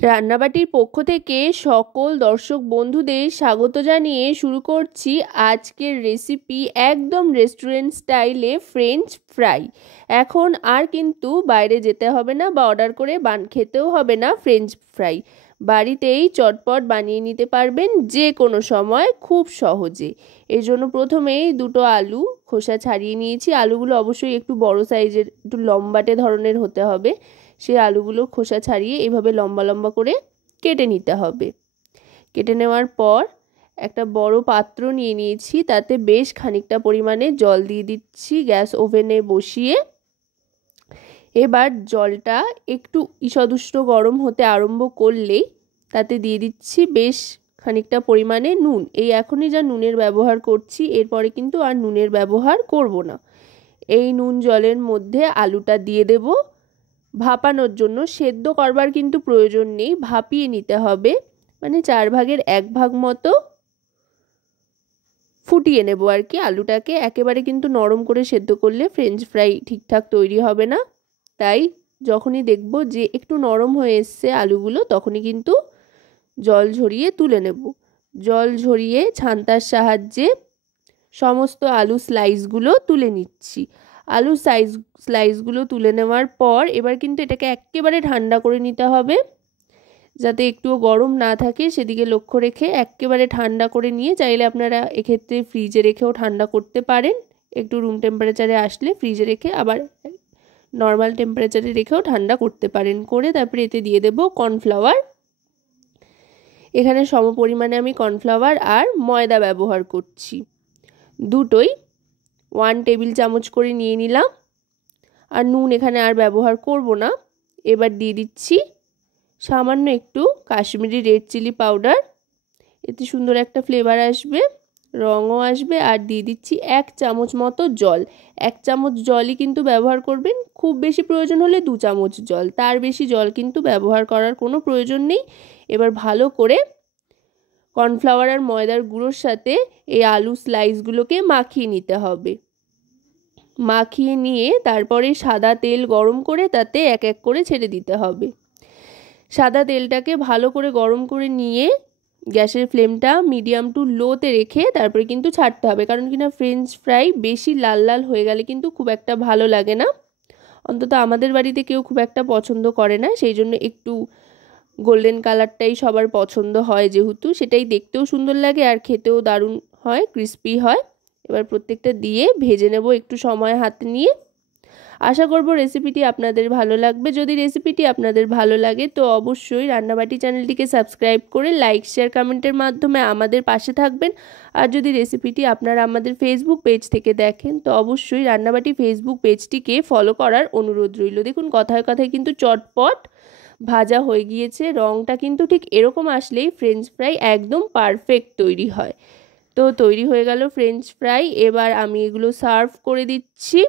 রান্নাবাটির পক্ষ থেকে সকল দর্শক বন্ধুদের স্বাগত জানিয়ে শুরু করছি আজকের রেসিপি, একদম রেস্টুরেন্ট স্টাইলে ফ্রেঞ্চ ফ্রাই। এখন আর কিন্তু বাইরে যেতে হবে না বা অর্ডার করে খেতেও হবে না ফ্রেঞ্চ ফ্রাই। বাড়িতেই চটপট বানিয়ে নিতে পারবেন যে কোনো সময় খুব সহজে। এর জন্য প্রথমেই দুটো আলু খোসা ছাড়িয়ে নিয়েছি। আলুগুলো অবশ্যই একটু বড় সাইজের, একটু লম্বাটে ধরনের হতে হবে। সেই আলুগুলো খোসা ছাড়িয়ে এভাবে লম্বা লম্বা করে কেটে নিতে হবে। কেটে নেওয়ার পর একটা বড় পাত্র নিয়ে নিয়েছি, তাতে বেশ খানিকটা পরিমাণে জল দিয়ে দিচ্ছি গ্যাস ওভেনে বসিয়ে। এবার জলটা একটু ঈষদুষ্ণ গরম হতে আরম্ভ করলেই তাতে দিয়ে দিচ্ছি বেশ খানিকটা পরিমাণে নুন। এই এখনই যা নুনের ব্যবহার করছি, এরপরে কিন্তু আর নুনের ব্যবহার করব না। এই নুন জলের মধ্যে আলুটা দিয়ে দেব ভাপানোর জন্য। সেদ্ধ করবার কিন্তু প্রয়োজন নেই, ভাপিয়ে নিতে হবে। মানে 1/4 ভাগ মতো ফুটিয়ে নেব আর কি আলুটাকে। একেবারে কিন্তু নরম করে সেদ্ধ করলে ফ্রেঞ্চ ফ্রাই ঠিকঠাক তৈরি হবে না। তাই যখনই দেখব যে একটু নরম হয়ে এসছে আলুগুলো, তখনই কিন্তু জল ঝরিয়ে তুলে নেব। জল ঝরিয়ে ছান্তার সাহায্যে সমস্ত আলু স্লাইসগুলো তুলে নিচ্ছি। আলু স্লাইসগুলো তুলে নেওয়ার পর এবার কিন্তু এটাকে একেবারে ঠান্ডা করে নিতে হবে, যাতে একটুও গরম না থাকে সেদিকে লক্ষ্য রেখে একেবারে ঠান্ডা করে নিয়ে, চাইলে আপনারা এক্ষেত্রে ফ্রিজে রেখেও ঠান্ডা করতে পারেন। একটু রুম টেম্পারেচারে আসলে ফ্রিজে রেখে আবার নর্মাল টেম্পারেচারে রেখেও ঠান্ডা করতে পারেন। করে তারপরে এতে দিয়ে দেব কর্নফ্লাওয়ার। এখানে সম পরিমাণে আমি কর্নফ্লাওয়ার আর ময়দা ব্যবহার করছি, দুটোই 1 টেবিল চামচ করে নিয়ে নিলাম। আর নুন এখানে আর ব্যবহার করব না। এবার দিয়ে দিচ্ছি সামান্য একটু কাশ্মীরি রেড চিলি পাউডার, এতে সুন্দর একটা ফ্লেভার আসবে, রঙও আসবে। আর দিয়ে দিচ্ছি 1 চামচ মতো জল। 1 চামচ জলই কিন্তু ব্যবহার করবেন, খুব বেশি প্রয়োজন হলে 2 চামচ জল, তার বেশি জল কিন্তু ব্যবহার করার কোনো প্রয়োজন নেই। এবার ভালো করে কর্নফ্লাওয়ার আর ময়দার গুঁড়োর সাথে এই আলু স্লাইসগুলোকে মাখিয়ে নিতে হবে। মাখিয়ে নিয়ে তারপরে সাদা তেল গরম করে তাতে এক এক করে ছেড়ে দিতে হবে। সাদা তেলটাকে ভালো করে গরম করে নিয়ে গ্যাসের ফ্লেমটা মিডিয়াম টু লোতে রেখে তারপরে কিন্তু ছাড়তে হবে, কারণ কিনা ফ্রেঞ্চ ফ্রাই বেশি লাল লাল হয়ে গেলে কিন্তু খুব একটা ভালো লাগে না। অন্তত আমাদের বাড়িতে কেউ খুব একটা পছন্দ করে না, সেই জন্য একটু গোল্ডেন কালারটাই সবার পছন্দ হয়, যেহেতু সেটাই দেখতেও সুন্দর লাগে আর খেতেও দারুণ হয়, ক্রিস্পি হয়। এবার প্রত্যেকটা দিয়ে ভেজে নেব একটু সময় হাতে নিয়ে। আশা করব রেসিপিটি আপনাদের ভালো লাগবে। যদি রেসিপিটি আপনাদের ভালো লাগে তো অবশ্যই রান্নাবাটি চ্যানেলটিকে সাবস্ক্রাইব করে লাইক শেয়ার কমেন্টের মাধ্যমে আমাদের পাশে থাকবেন। আর যদি রেসিপিটি আপনারা আমাদের ফেসবুক পেজ থেকে দেখেন তো অবশ্যই রান্নাবাটি ফেসবুক পেজটিকে ফলো করার অনুরোধ রইল। দেখুন কথায় কথায় কিন্তু চটপট ভাজা হয়ে গিয়েছে। রঙটা কিন্তু ঠিক এরকম আসলেই ফ্রেঞ্চ ফ্রাই একদম পারফেক্ট তৈরি হয়। তো তৈরি হয়ে গেল ফ্রেঞ্চ ফ্রাই। এবার আমি এগুলো সার্ভ করে দিচ্ছি।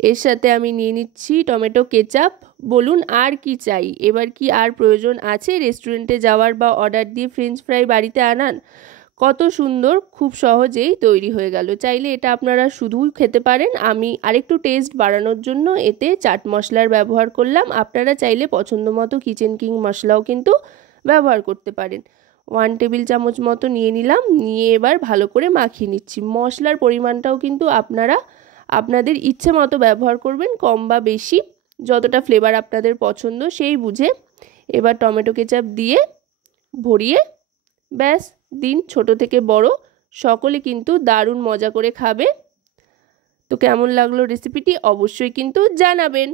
এর সাথে আমি নিয়ে নিচ্ছি টমেটো কেচাপ। বলুন আর কি চাই? এবার কি আর প্রয়োজন আছে রেস্টুরেন্টে যাওয়ার বা অর্ডার দিয়ে ফ্রেঞ্চ ফ্রাই বাড়িতে আনার? কত সুন্দর, খুব সহজেই তৈরি হয়ে গেল। চাইলে এটা আপনারা শুধুই খেতে পারেন। আমি আরেকটু টেস্ট বাড়ানোর জন্য এতে চাট মশলার ব্যবহার করলাম। আপনারা চাইলে পছন্দ মতো কিচেন কিং মশলাও কিন্তু ব্যবহার করতে পারেন। 1 টেবিল চামচ মতো নিয়ে নিলাম, নিয়ে এবার ভালো করে মাখিয়ে নিচ্ছি। মশলার পরিমাণটাও কিন্তু আপনারা আপনাদের ইচ্ছে মতো ব্যবহার করবেন, কম বা বেশি, যতটা ফ্লেভার আপনাদের পছন্দ সেই বুঝে। এবার টমেটো কেচাপ দিয়ে ভরিয়ে ব্যাস দিন, ছোট থেকে বড় সকলে কিন্তু দারুণ মজা করে খাবে। তো কেমন লাগলো রেসিপিটি অবশ্যই কিন্তু জানাবেন।